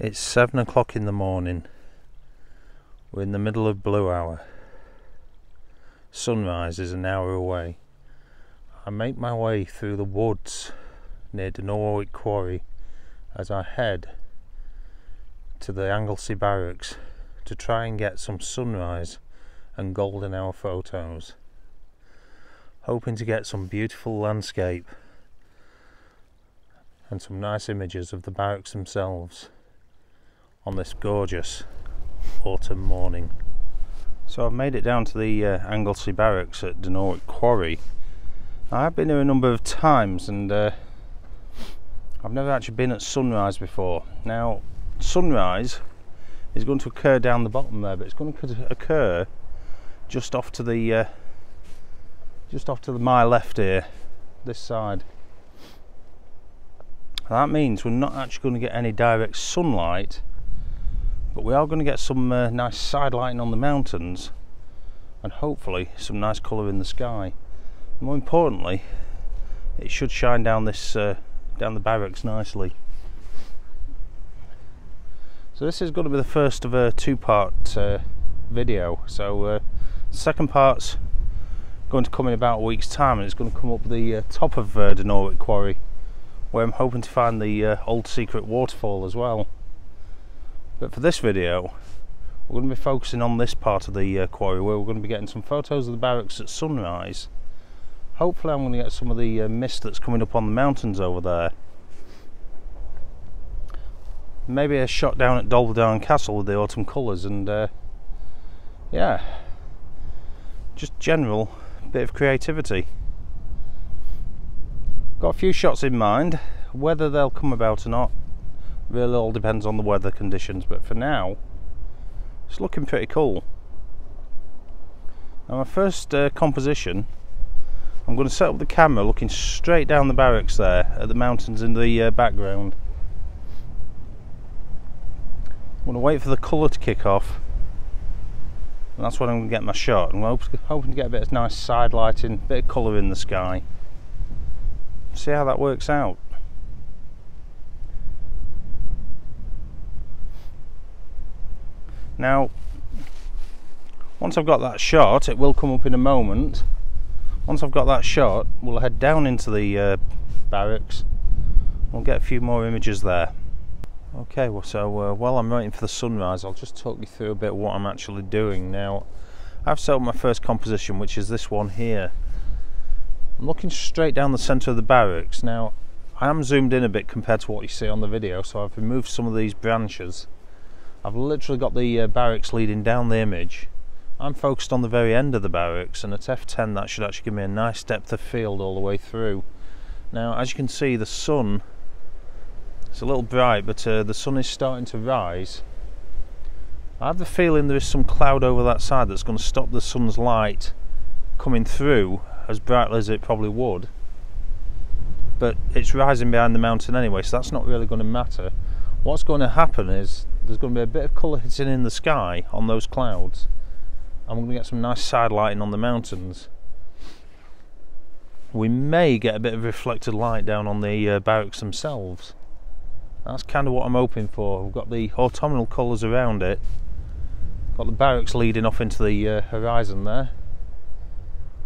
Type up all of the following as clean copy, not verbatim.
It's 7 o'clock in the morning. We're in the middle of blue hour. Sunrise is an hour away. I make my way through the woods near Dinorwic Quarry as I head to the Anglesey Barracks to try and get some sunrise and golden hour photos, hoping to get some beautiful landscape and some nice images of the barracks themselves on this gorgeous autumn morning. So I've made it down to the Anglesey Barracks at Dinorwic Quarry. I've been here a number of times and I've never actually been at sunrise before. Now sunrise is going to occur down the bottom there, but it's going to occur just off to the my left here, this side. That means we're not actually going to get any direct sunlight, but we are going to get some nice side lighting on the mountains and hopefully some nice colour in the sky. More importantly, it should shine down this down the barracks nicely. So this is going to be the first of a two-part video. So second part's going to come in about a week's time, and it's going to come up the top of Dinorwic Quarry, where I'm hoping to find the old secret waterfall as well. But for this video, we're going to be focusing on this part of the quarry, where we're going to be getting some photos of the barracks at sunrise. Hopefully I'm going to get some of the mist that's coming up on the mountains over there. Maybe a shot down at Dolvedine Castle with the autumn colours, and yeah, just general bit of creativity. Got a few shots in mind. Whether they'll come about or not really all depends on the weather conditions, but for now it's looking pretty cool. Now my first composition, I'm going to set up the camera looking straight down the barracks there at the mountains in the background. I'm going to wait for the colour to kick off, and that's when I'm going to get my shot. I'm hoping to get a bit of nice side lighting, a bit of colour in the sky. See how that works out. Now once I've got that shot, it will come up in a moment. Once I've got that shot, we'll head down into the barracks. We'll get a few more images there. Okay, well, so while I'm waiting for the sunrise, I'll just talk you through a bit of what I'm actually doing. Now I've set up my first composition, which is this one here. I'm looking straight down the centre of the barracks. Now I am zoomed in a bit compared to what you see on the video, so I've removed some of these branches. I've literally got the barracks leading down the image. I'm focused on the very end of the barracks, and at f10 that should actually give me a nice depth of field all the way through. Now as you can see, the sun, it's a little bright, but the sun is starting to rise. I have the feeling there is some cloud over that side that's going to stop the sun's light coming through as brightly as it probably would, but it's rising behind the mountain anyway, so that's not really going to matter. What's going to happen is there's going to be a bit of colour hitting in the sky on those clouds. I'm going to get some nice side lighting on the mountains. We may get a bit of reflected light down on the barracks themselves. That's kind of what I'm hoping for. We've got the autumnal colours around it. Got the barracks leading off into the horizon there.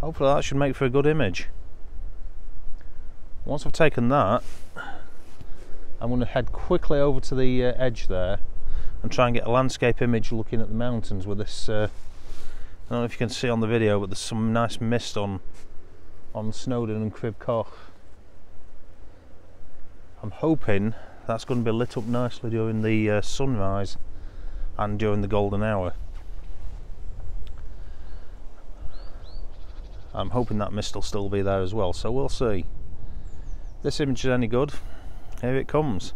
Hopefully that should make for a good image. Once I've taken that, I'm going to head quickly over to the edge there and try and get a landscape image looking at the mountains with this, I don't know if you can see on the video, but there's some nice mist on Snowdon and Crib Coch. I'm hoping that's going to be lit up nicely during the sunrise and during the golden hour. I'm hoping that mist will still be there as well, so we'll see. If this image is any good, here it comes.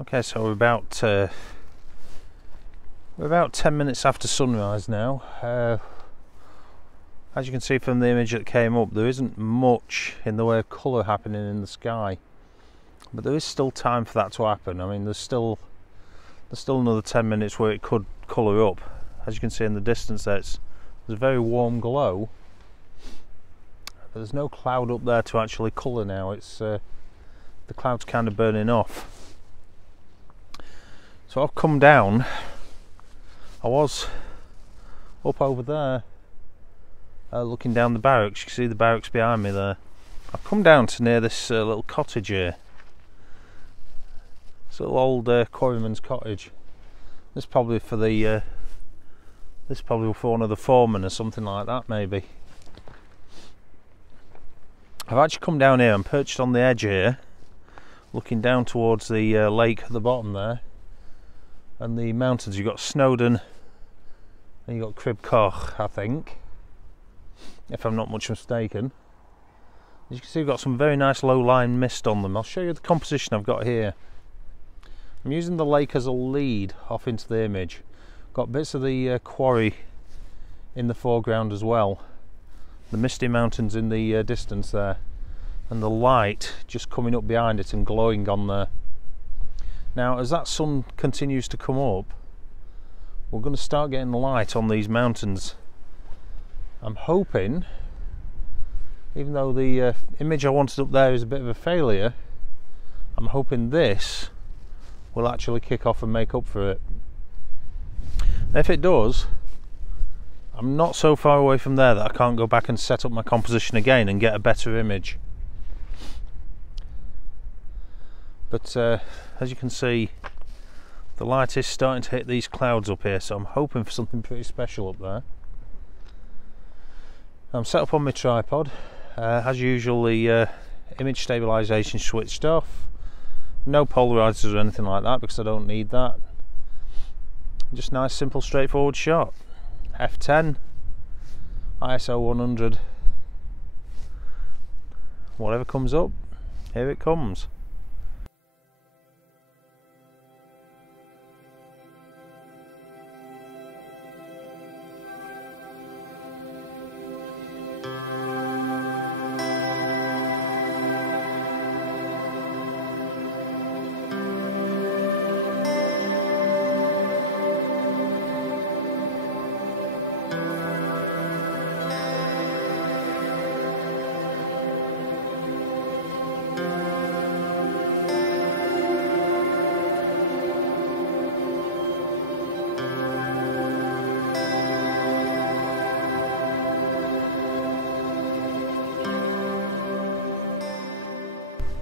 Okay, so we're about 10 minutes after sunrise now. As you can see from the image that came up, there isn't much in the way of colour happening in the sky, but there is still time for that to happen. I mean, there's still another 10 minutes where it could colour up. As you can see in the distance there, there's a very warm glow. There's no cloud up there to actually colour now. It's the cloud's kind of burning off. So I've come down. I was up over there looking down the barracks. You can see the barracks behind me there. I've come down to near this little cottage here. This little old quarryman's cottage. This is probably for the this is probably for one of the foremen or something like that, maybe. I've actually come down here and perched on the edge here, looking down towards the lake at the bottom there, and the mountains. You've got Snowdon and you've got Crib Koch, I think, if I'm not much mistaken. As you can see, we've got some very nice low-lying mist on them. I'll show you the composition I've got here. I'm using the lake as a lead off into the image. Got bits of the quarry in the foreground as well. The misty mountains in the distance there, and the light just coming up behind it and glowing on there. Now, as that sun continues to come up, we're going to start getting the light on these mountains. I'm hoping, even though the image I wanted up there is a bit of a failure, I'm hoping this will actually kick off and make up for it. If it does, I'm not so far away from there that I can't go back and set up my composition again and get a better image. But as you can see, the light is starting to hit these clouds up here, so I'm hoping for something pretty special up there. I'm set up on my tripod. As usual, the image stabilisation switched off. No polarizers or anything like that because I don't need that. Just nice, simple, straightforward shot. F10, ISO 100. Whatever comes up, here it comes.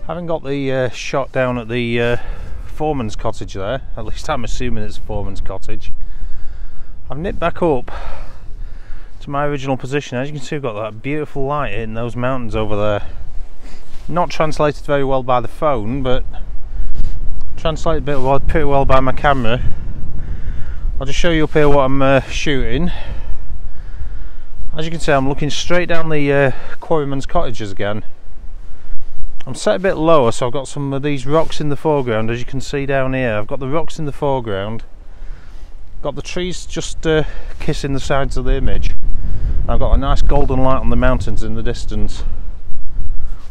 Having got the shot down at the foreman's cottage there, at least I'm assuming it's a foreman's cottage, I've nipped back up to my original position. As you can see, we've got that beautiful light in those mountains over there. Not translated very well by the phone, but translated pretty well by my camera. I'll just show you up here what I'm shooting. As you can see, I'm looking straight down the quarryman's cottages again. I'm set a bit lower, so I've got some of these rocks in the foreground. As you can see down here, I've got the rocks in the foreground, got the trees just kissing the sides of the image. I've got a nice golden light on the mountains in the distance.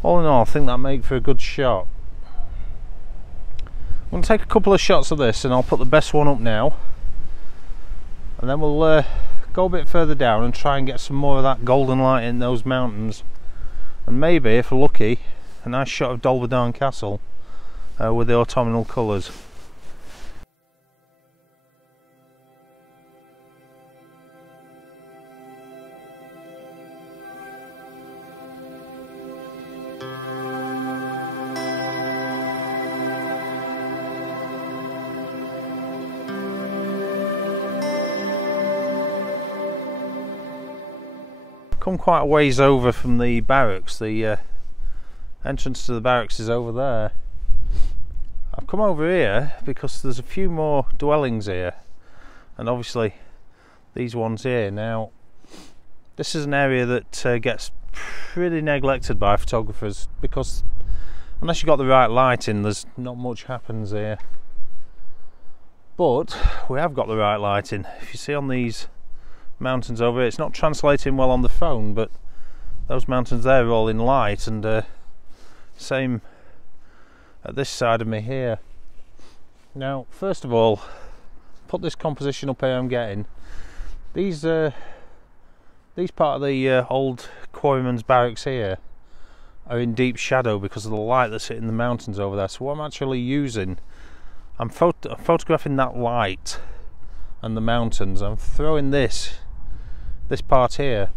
All in all, I think that makes for a good shot. I'm going to take a couple of shots of this and I'll put the best one up now, and then we'll go a bit further down and try and get some more of that golden light in those mountains, and maybe, if we're lucky, a nice shot of Dolbadine Castle with the autumnal colours. Come quite a ways over from the barracks. The entrance to the barracks is over there. I've come over here because there's a few more dwellings here, and obviously these ones here. Now, this is an area that gets pretty neglected by photographers because unless you've got the right lighting, there's not much happens here. But we have got the right lighting. If you see on these mountains over here, it's not translating well on the phone, but those mountains there are all in light, and same at this side of me here. Now, first of all, put this composition up here I'm getting. These part of the old quarryman's barracks here are in deep shadow because of the light that's hitting the mountains over there. So what I'm actually using, I'm photographing that light and the mountains. I'm throwing this part here,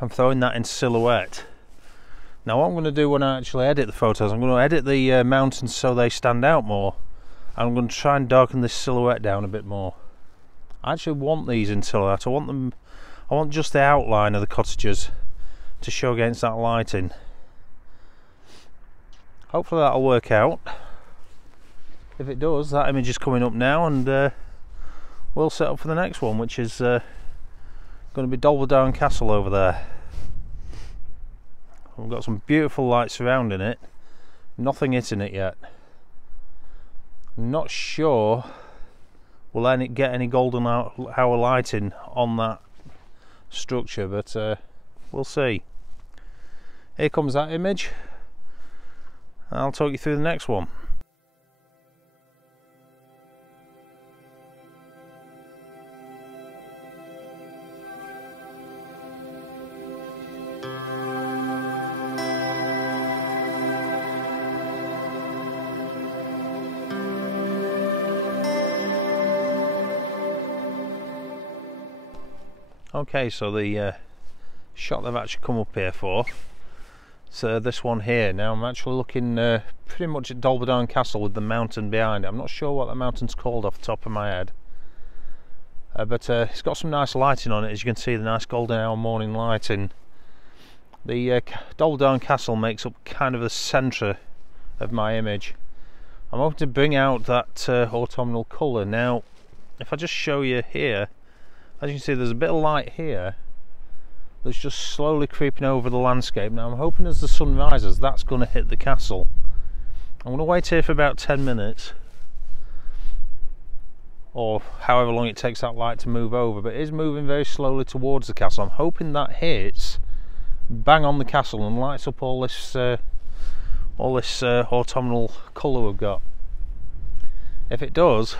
I'm throwing that in silhouette. Now what I'm going to do when I actually edit the photos, I'm going to edit the mountains so they stand out more. I'm going to try and darken this silhouette down a bit more. I actually want these in silhouette. I want just the outline of the cottages to show against that lighting. Hopefully that'll work out. If it does, that image is coming up now, and we'll set up for the next one, which is going to be Dolbadown Castle over there. We've got some beautiful light surrounding it, nothing hitting it yet. I'm not sure we'll get any golden hour lighting on that structure, but we'll see. Here comes that image. I'll talk you through the next one. Okay, so the shot they've actually come up here for, so this one here. Now I'm actually looking pretty much at Dolbadown Castle with the mountain behind it. I'm not sure what the mountain's called off the top of my head, but it's got some nice lighting on it, as you can see, the nice golden hour morning lighting. The Dolbadown Castle makes up kind of the centre of my image. I'm hoping to bring out that autumnal colour. Now if I just show you here, as you can see, there's a bit of light here that's just slowly creeping over the landscape. Now I'm hoping as the sun rises that's going to hit the castle. I'm going to wait here for about 10 minutes or however long it takes that light to move over, but it is moving very slowly towards the castle. I'm hoping that hits bang on the castle and lights up all this autumnal colour we've got. If it does,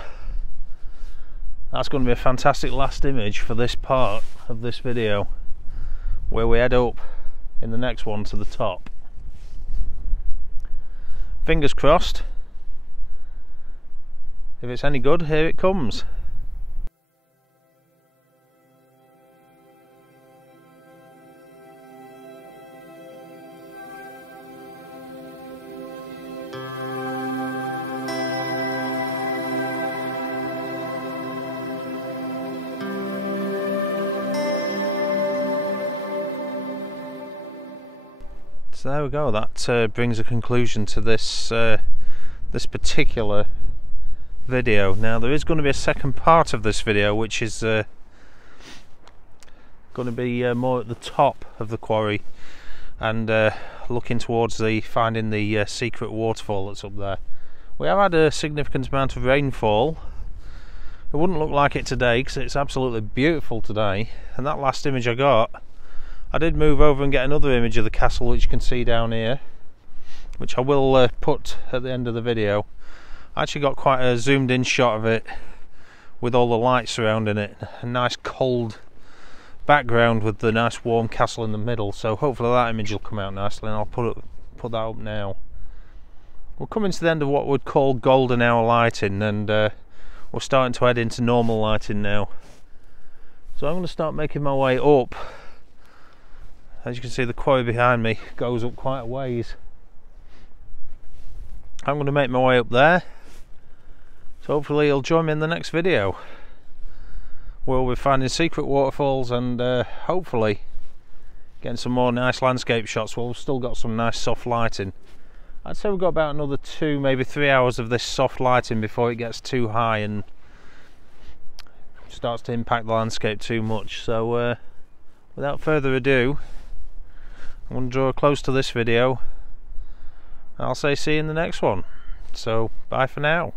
that's going to be a fantastic last image for this part of this video, where we head up in the next one to the top. Fingers crossed. If it's any good, here it comes. So there we go, that brings a conclusion to this this particular video. Now there is going to be a second part of this video, which is going to be more at the top of the quarry and looking towards finding the secret waterfall that's up there. We have had a significant amount of rainfall. It wouldn't look like it today because it's absolutely beautiful today, and that last image I got, I did move over and get another image of the castle, which you can see down here, which I will put at the end of the video. I actually got quite a zoomed in shot of it with all the lights surrounding it, a nice cold background with the nice warm castle in the middle, so hopefully that image will come out nicely, and I'll put that up now. We're coming to the end of what we'd call golden hour lighting, and we're starting to head into normal lighting now. So I'm going to start making my way up. As you can see, the quarry behind me goes up quite a ways. I'm going to make my way up there, so hopefully you'll join me in the next video, where we'll be finding secret waterfalls and hopefully getting some more nice landscape shots. Well, we've still got some nice soft lighting. I'd say we've got about another 2, maybe 3 hours of this soft lighting before it gets too high and starts to impact the landscape too much. So without further ado, I'm going to draw close to this video. I'll say see you in the next one. So bye for now.